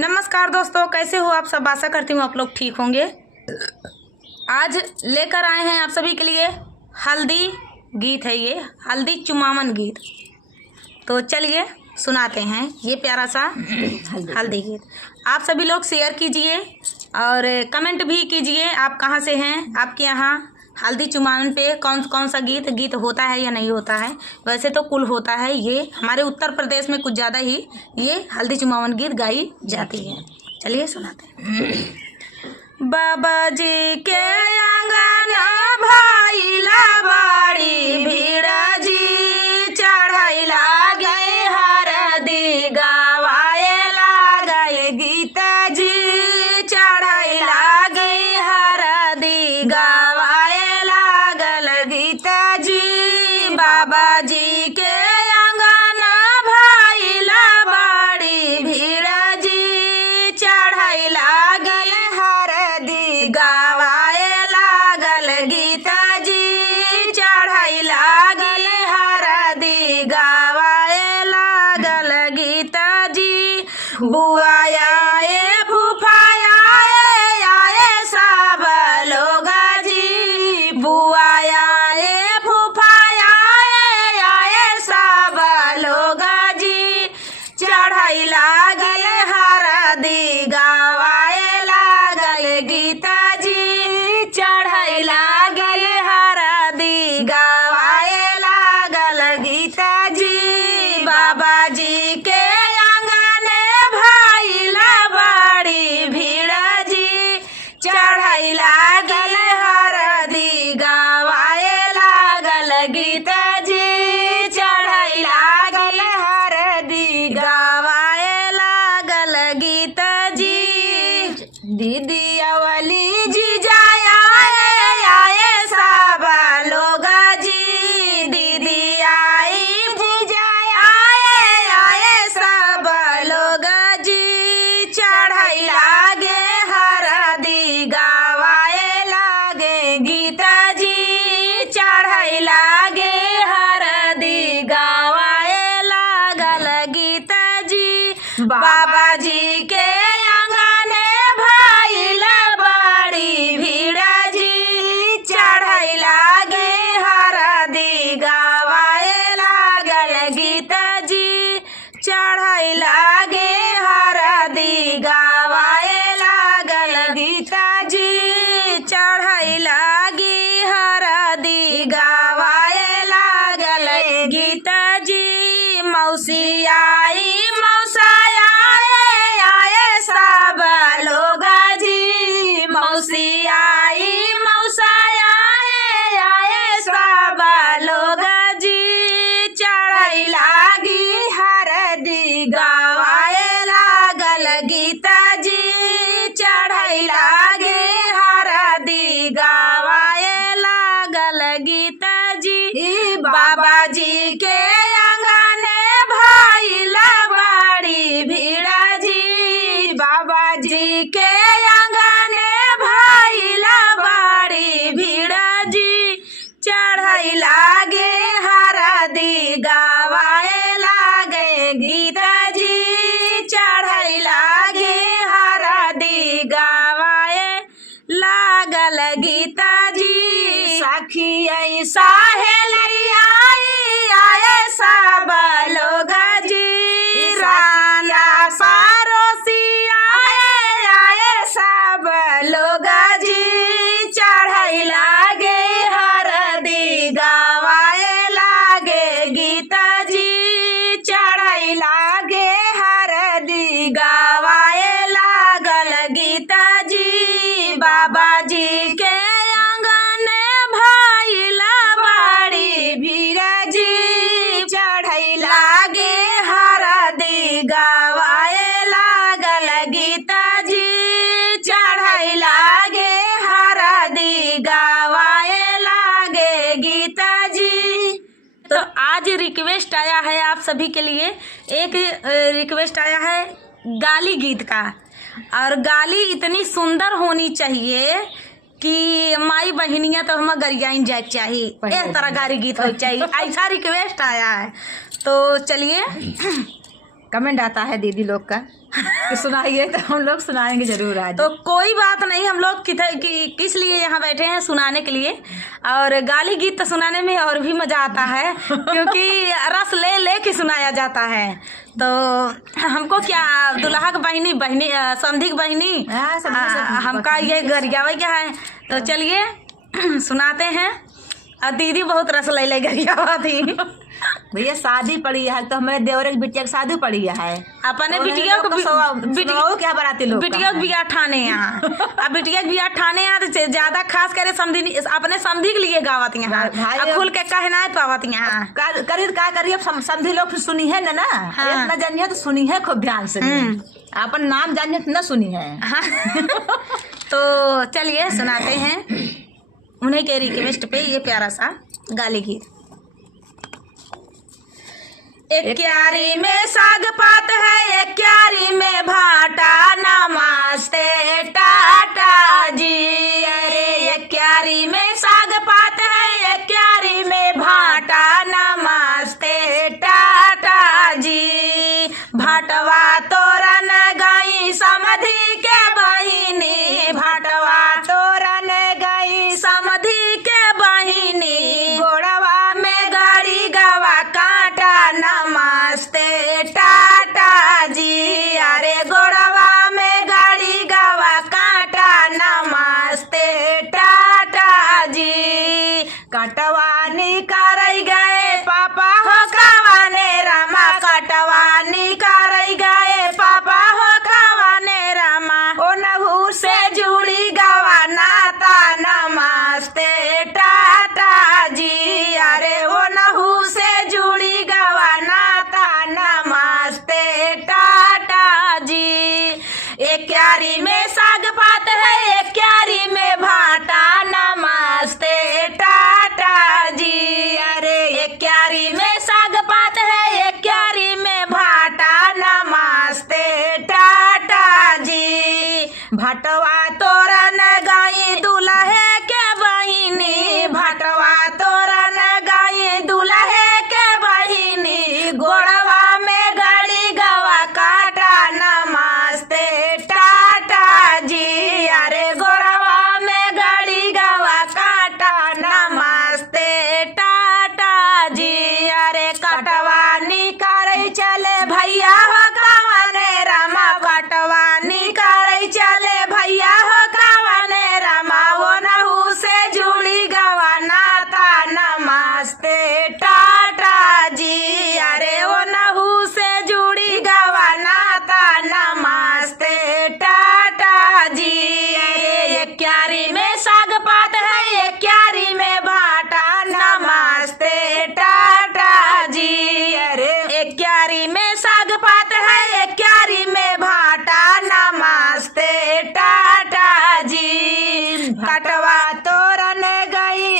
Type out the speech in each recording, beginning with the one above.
नमस्कार दोस्तों, कैसे हो आप सब। आशा करती हूँ आप लोग ठीक होंगे। आज लेकर आए हैं आप सभी के लिए हल्दी गीत है, ये हल्दी चुमावन गीत। तो चलिए सुनाते हैं ये प्यारा सा हल्दी गीत। आप सभी लोग शेयर कीजिए और कमेंट भी कीजिए आप कहाँ से हैं, आपके यहाँ हल्दी चुमावन पे कौन कौन सा गीत होता है या नहीं होता है। वैसे तो कुल होता है, ये हमारे उत्तर प्रदेश में कुछ ज़्यादा ही ये हल्दी चुमावन गीत गाई जाती है। चलिए सुनाते हैं। बाबा जी के अंगना भइला बड़ी भीड़ जी, चढ़ैला गए हरदी गवाए लागल गीत जी, चढ़ैला गए हरदी गवाए लागल गीत जी। बाबा जी के अंगना भइला बड़ी भीड़ जी, चढ़ैला गए हरदी गवाए लागल गीत जी, चढ़ैला गए हरदी गवाए लागल गीत जी। बुआया फूफाया आए सब लोग जी, बुआया फूफाया आए सब लोग जी, चढ़ैला गए हरदी गवाए लागल गीत जी, चढ़ैला गए हरदी गवाए लागल गीत जी। बाबा जी के आंगने भइला बड़ी भीड़ जी, चढ़ैला गए हरदी गवाए लागल गीत जी, चढ़ैला गए हरदी गवाए लागल गीत जी। दीदी अवली जी जाया आए सब लोग जी, दीदी आई जी जाया आए सब लोग जी, चढ़ैला गे हरदी गवाए लागे गीत जी, चढ़ैला गे हरदी गवाए लागल गीत जी। बाबा जी के आंगने भइला बड़ी भीड़ जी, चढ़ैला गे हरदी गवाए लागल गीत जी, चढ़ैला गे हरदी गवाए लागल गीत जी, चढ़ैला गे हरदी गवाए लागल गीत जी। मौसी आई मौसाया आए सब लोग जी, मौसी आई मौसाया आए सब लोग जी, चढ़ैला गी हरदी गवाए लागल गीत जी, चढ़ैला गे हरदी गवाए लागल गीत जी। बाबा जी के आंगने भइला बड़ी भीड़ जी, बाबा जी के आंगने भइला बड़ी भीड़ जी, चढ़ैला गे हरदी गवाए लागे गीत जी, चढ़ैला गे हरदी गवाए लागल गीत जी। सखी ऐसा हेलरिया आए सब लोग जी, राना सारोसिया आए सब लोग जी, चढ़ैला गे हरदी गवाए लागे गीत जी, चढ़ैला गे हरदी गवाए लागल गीत जी। बाबा जी के आंगने भइला बड़ी भीड़ जी, चढ़ैला गे हरदी गवाए लागल गीत जी, चढ़ैला गे हरदी गवाए लागे गीत जी। तो आज रिक्वेस्ट आया है आप सभी के लिए, एक रिक्वेस्ट आया है गाली गीत का। और गाली इतनी सुंदर होनी चाहिए कि माई बहनिया तो हम गरियाइन जाए चाहिए, इस तरह गाली गीत हो चाहिए, ऐसा रिक्वेस्ट आया है। तो चलिए कमेंट आता है दीदी लोग का कि सुनाइए, तो हम लोग सुनाएंगे जरूर आज। तो कोई बात नहीं, हम लोग किस लिए यहाँ बैठे हैं, सुनाने के लिए। और गाली गीत तो सुनाने में और भी मजा आता है क्योंकि रस ले ले के सुनाया जाता है। तो हमको क्या दुल्हा की बहनी समधी की बहनी हमका ये गरियावा क्या है। तो चलिए सुनाते हैं। और दीदी बहुत रस ले ले गरियावा थी। भैया शादी पड़ी है तो हमारे देवरे की बिटिया की शादी पड़ी है। अपने बिटिया को क्या बराती लोग बिटिया के बिया ठाने यहाँ। अब बिटिया के बिया ठाने यहाँ तो ज्यादा खास करे समधी अपने समधी के लिए गावत यहाँ, खुल के कहना है पावत यहाँ। करिए समधी लोग सुनी है ना। हाँ। इतना जानिए तो सुनी है खूब ध्यान से। अपन नाम जानिए तो न सुनी है। हाँ। तो चलिए सुनाते हैं उन्हीं के रिक्वेस्ट पे ये प्यारा सा गाली गीत। एक क्यारी में साग पात है, एक क्यारी में भाटा, नमस्ते टाटा जी। अरे एक क्यारी में साग पात है, एक क्यारी में भाटा, नमस्ते टाटा जी। भाटवा तोरन गई समधी के बहिनी, भाटवा तोरन गई समधी के बहिनी, गोड़वा में गाड़ी गवा काटा, नमस्ते टाटा जी। अरे गोड़वा में गाड़ी गवा काटा, नमस्ते टाटा जी। कटवानी कर गए पापा हो कवाने रामा, कटवानी कर गए पापा हो कवाने रामा, ओ नहू से जुड़ी गवा नाता, नमस्ते टाटा जी। अरे ओ नहू से जुड़ी गवा नाता, नमस्ते टाटा जी। एक क्यारी में साग पात है, एक क्यारी में भाटा, नमस्ते टाटा जी। अरे एक क्यारी में साग पात है, एक क्यारी में भाटा, नमस्ते टाटा जी। भटवा तोरन गई दुल्हे के बहिनी, भटवा तोरन गई दुल्हे के बहिनी, गोड़वा में गाड़ी गवा काटा, नमस्ते टाटा जी। अरे गोड़वा में गाड़ी गवा काटा, नमस्ते टाटा जी। अरे कटवानी करे चले भैया हो कवाने रामा, कटवानी करे चले भैया हो कवाने रामा, वो नहू से जुड़ी गवा नाता, नमस्ते टाटा जी। अरे वो नहू से जुड़ी गवा नाता, नमस्ते टाटा जी। एक क्यारी में साग पात है, एक क्यारी में भाटा, नमस्ते टाटा जी। अरे एक क्यारी में साग पात है, एक क्यारी में भाटा, नमस्ते टाटा जी। भटवा तोरन गई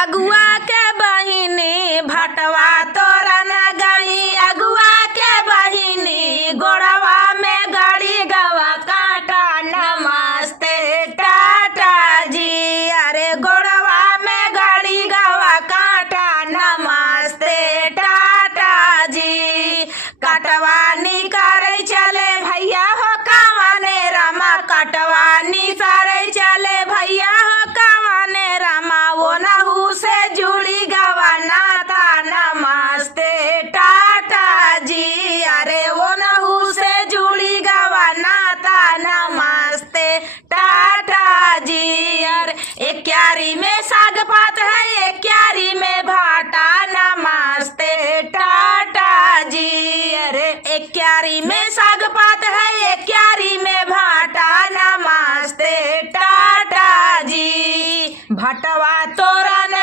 अगुआ के बहिनी, भटवा तोरन गई अगुआ के बहिनी, गोड़वा में गाड़ी गवा काटा, नमस्ते टाटा जी। अरे गोड़वा में गाड़ी गवा काटा, नमस्ते टाटा जी। कटवानी करे चले भैया हो कवाने रामा, कटवानी करे चले भैया हो कवाने रामा, वो नहू से जुड़ी गवा नाता, नमस्ते टाटा जी। अरे वो नहू से जुड़ी गवा नाता, नमस्ते टाटा जी। अरे एक क्यारी में साग पात है, एक क्यारी में भाटा, नमस्ते टाटा जी। अरे एक क्यारी में साग पात है, एक क्यारी में भाटा, नमस्ते टाटा जी। भटवा तोरन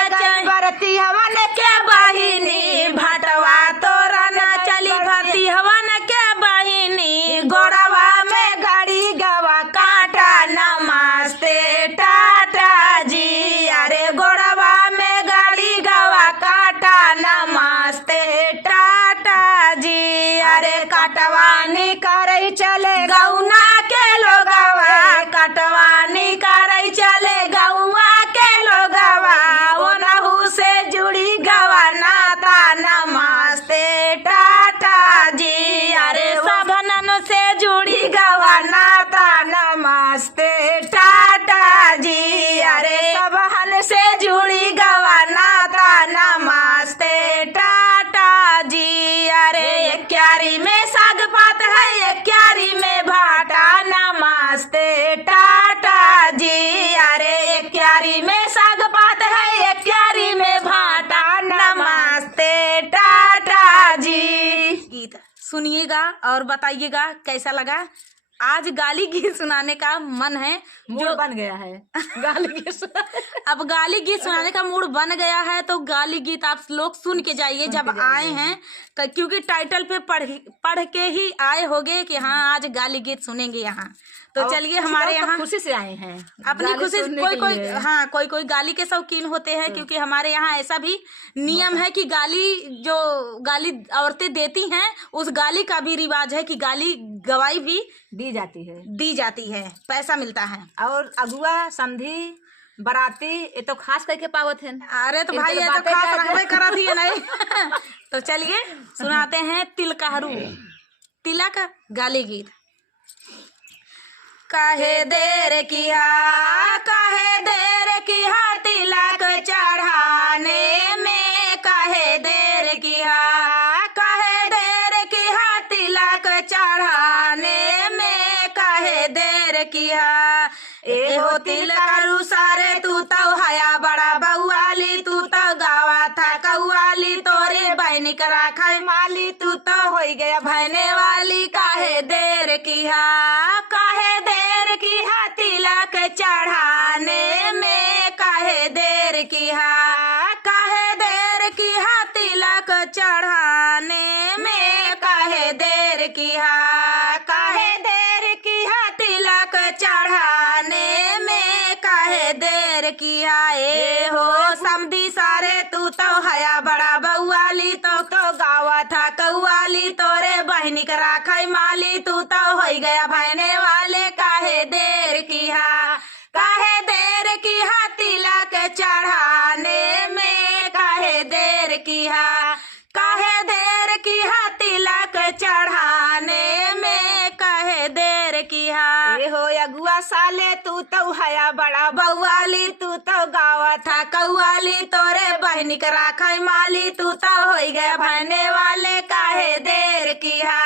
भरती हवन के बहिनी, भटवा तोरन चली भरती हवन के बहिनी, गोड़वा में गाड़ी गवा काटा, नमस्ते टाटा जी। अरे गोड़वा में गाड़ी गवा काटा, नमस्ते टाटा जी। अरे कटवानी करे चले गौना के लोगवा, कटवानी करे चले गौआ के लोगवा, वो नहू से जुड़ी गवा नाता, नमस्ते टाटा जी। अरे सबनन से जुड़ी गवा सुनिएगा और बताइएगा कैसा लगा। आज गाली गीत सुनाने का मन है, मूड बन गया है गाली गीत अब गाली गीत सुनाने का मूड बन गया है तो गाली गीत आप लोग सुन के जाइए जब आए हैं, क्योंकि टाइटल पे पढ़ के ही आए होगे कि हाँ आज गाली गीत सुनेंगे यहाँ। तो चलिए हमारे यहाँ खुशी से आए हैं, अपनी खुशी कोई कोई गाली के शौकीन होते हैं, क्योंकि हमारे यहाँ ऐसा भी नियम है कि गाली औरतें देती हैं उस गाली का भी रिवाज है कि गाली गवाई भी दी जाती है, पैसा मिलता है। और अगुआ समधी बराती ये तो खास करके पावत है। अरे तो भाई ये तो खास रखबे करा थी नहीं तो चलिए सुनाते हैं तिलकहरू तिलक गाली गीत। काहे देर किया तिलक चढ़ाने में, काहे देर किया तिलक चढ़ाने में, काहे देर किया। ए हो तिलकरू सारे तू तो हया बड़ा बउआली, तू तो गावा था कौआली, तोरे बहन करा खाई माली, तू तो हो गया भैने वाली। काहे देर किया तिलक चढ़ाने में, काहे देर किया तिलक चढ़ाने में, काहे देर किया तिलक चढ़ाने में, काहे देर किया। ए हो समधी सारे तू तो हया बड़ा बउआली, तो गावा था कौआली, तोरे बहनी करा खाई माली, तू तो हो गया भैने वाले। काहे देर किया तिलक चढ़ाने में, काहे देर किया तिलक चढ़ाने में, काहे देर किया। ए हो अगुआ साले तू तो हया बड़ा बउआली, तू तो गावा था कौआली, तोरे बहनी करा खाई माली, तू तो हो गया भैने वाले। काहे देर किया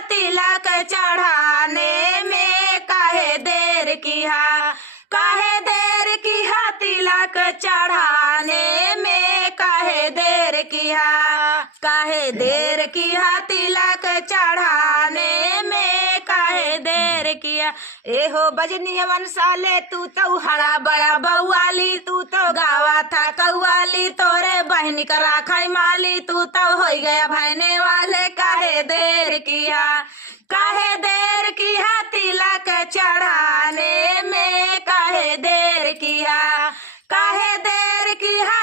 तिलक चढ़ाने में, काहे देर किया तिलक चढ़ाने में, काहे देर किया तिलक चढ़ाने में, काहे देर किया। ए हो बजनी साले तू तो हरा बड़ा बउआली, तू तो गावा था कौआली, तोरे बहनी करा खाई माली, तू तो हो गया भैने वाले। काहे देर किया तिलक चढ़ाने में, काहे देर किया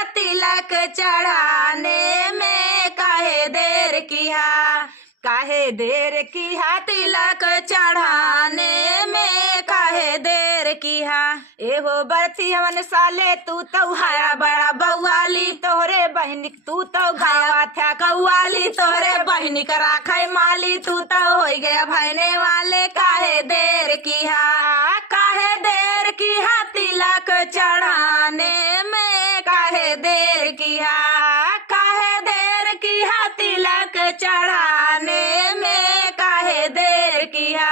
तिलक चढ़ाने में, काहे देर किया तिलक चढ़ाने में, काहे देर किया। ए हो बरती हमन साले तू तो हया बड़ा बउआली, तोरे बहनी तू तो गावा था कौआली, तोरे बहनी करा खाई माली, तू तो हो गया भैने वाले। काहे देर किया तिलक चढ़ाने में, काहे देर किया तिलक चढ़ाने में, काहे देर किया।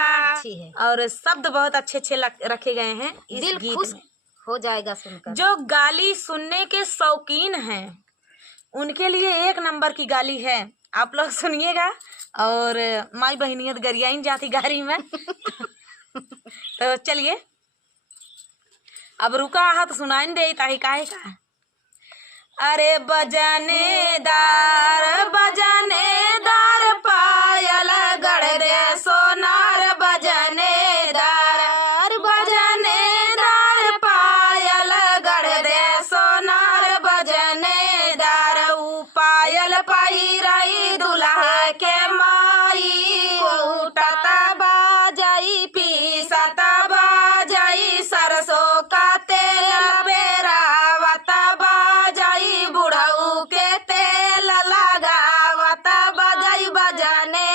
और शब्द बहुत अच्छे रखे गए हैं इस दिल गीत खुश में। हो जाएगा सुनकर। जो गाली सुनने के शौकीन हैं उनके लिए एक नंबर की गाली है, आप लोग सुनिएगा। और माई बहनियत गरियाइन जाती गाड़ी में तो चलिए अब रुका हाथ सुनाई दे ताही काहे का। अरे बजनेदार पायल गढ़ रे सोनार, बजनेदार पायल गढ़ रे सोनार, बजनेदार ऊ पायल पाई रही दुल्हा के माई, उठता बाजाई पीसता बाजाई, सरसों का तेल पेरावता बाजाई, बुढ़ऊ के तेल लगावता बाजाई, बजने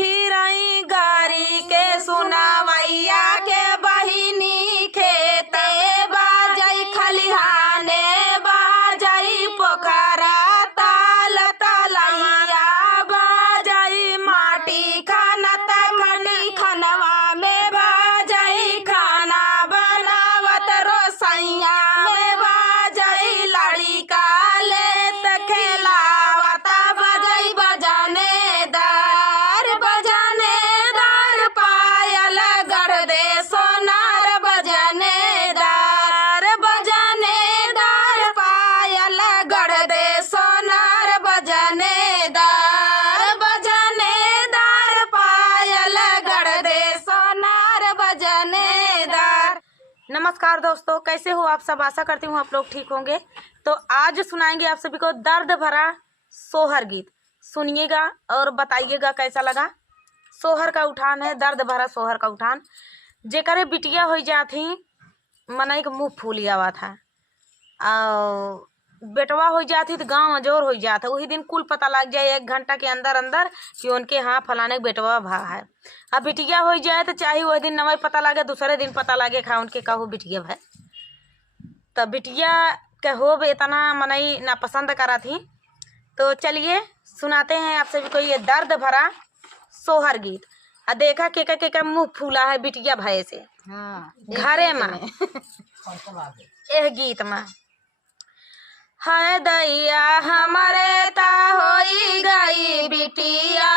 रही रही गारी के सुनावैया के बहिनी खेते बाजई खलिहाने बाजई पोखरा ताल तलैया बाजई माटी खनत मटी खनवा में बाजई खाना बनावत रोसैया में बाजई लड़ी का लेत खेलावत बजई बजाने दार पायल गढ़ दे सोनार बजाने दार पायल गढ़ दे सोनार बजाने दार पायल गढ़ दे सोनार बजाने दार। नमस्कार दोस्तों, कैसे हो आप सब? आशा करती हूँ आप लोग ठीक होंगे। तो आज सुनाएंगे आप सभी को दर्द भरा सोहर गीत। सुनिएगा और बताइएगा कैसा लगा। सोहर का उठान है, दर्द भरा सोहर का उठान। जेकरे बिटिया हो जाती मनई के मुँह फूल आवा था और बेटवा हो जाती तो गांव अजोर हो जाता। वही दिन कुल पता लग जाए 1 घंटा के अंदर अंदर कि उनके यहाँ फलाने के बेटवा भा है। अब बिटिया हो जाए तो चाहे वही दिन नवई पता लगे, दूसरे दिन पता लगे खा उनके कहू बिटिया भाई। तब बिटिया के हो इतना मनई ना पसंद करा थी। तो चलिए सुनाते हैं आप सभी को ये दर्द भरा सोहर गीत। आ देखा के मुँह फूला है बिटिया भाई से घरे में एह गीत में। हाय दैया हमरे ता होई गई बिटिया,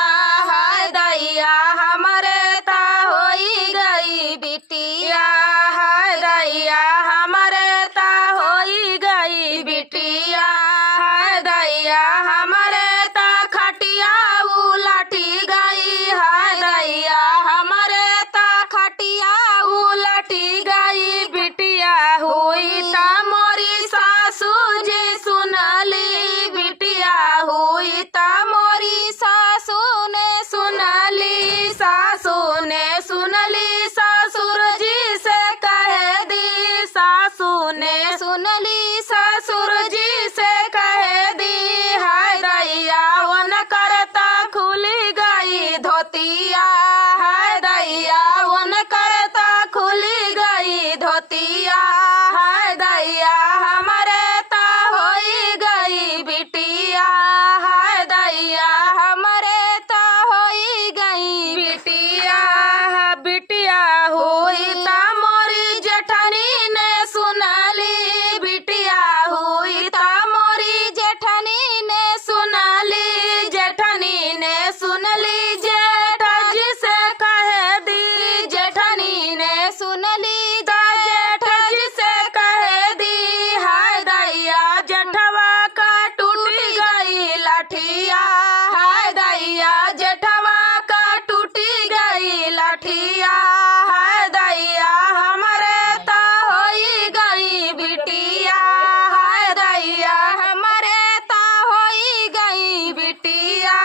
हाय दैया हमरे ता होई गई बिटिया, हाय दैया हमरे ता होई गई बिटिया, हाय दैया हमरे ता खटिया उलटी गई, हाय दैया हमरे ता खटिया उलटी गई बिटिया हुई ता मोरी सासू जी सुनली, बिटिया हुई ता मोरी सासू ने सुनली, सासू ने सुनली ससुर जी से कह दी, सासू ने सुनली ससुर जी से कह दी, हाय दैया वन करता खुली गई धोतिया, हाय दैया वन करता खुली गई धोतिया, हाय दैया हमरे ता होई गई बिटिया, हाय दैया हमरे ता होई गई बिटिया, बिटिया हुई ता मोरी जेठनी ने सुनली, बिटिया हुई ता मोरी जेठनी ने सुनली, जेठनी ने सुनली जेठ जी से कह दी, जेठनी ने सुनली जेठ जी से कह दी, हाय दैया जेठवा का टूट गई लाठिया, हाय दैया जेठवा का टूट गई लाठिया, हाय दैया हमरे ता होई गई बिटिया, हाय दैया हमरे ता होई गई बिटिया,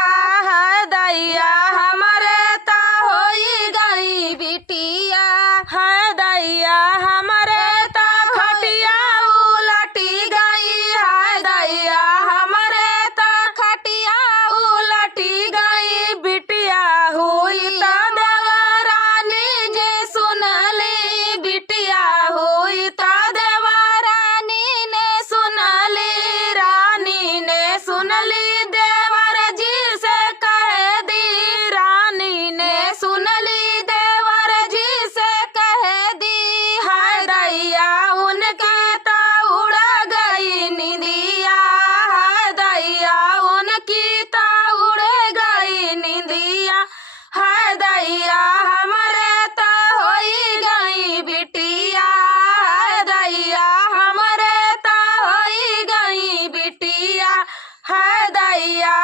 हाय दैया हमरे ता होई गई बिटिया, हाय दैया हमरे ता खटिया उलटी गई, हाय दैया हमरे ता खटिया उलटी गई बिटिया हुई ता देवरानी जे सुनली, बिटिया हुई ता देवरानी ने सुनली, रानी ने सुनली देवर जी से कह दी, रानी ने सुनली देवर जी से कह दी, हाय दैया उनकी ता उड़ गई निंदिया, हाय दैया उनकी ता उड़ गई निंदिया, हाय दैया हमरे ता होई गई बिटिया, हाय दैया हमरे ता होई गई बिटिया, हाय दैया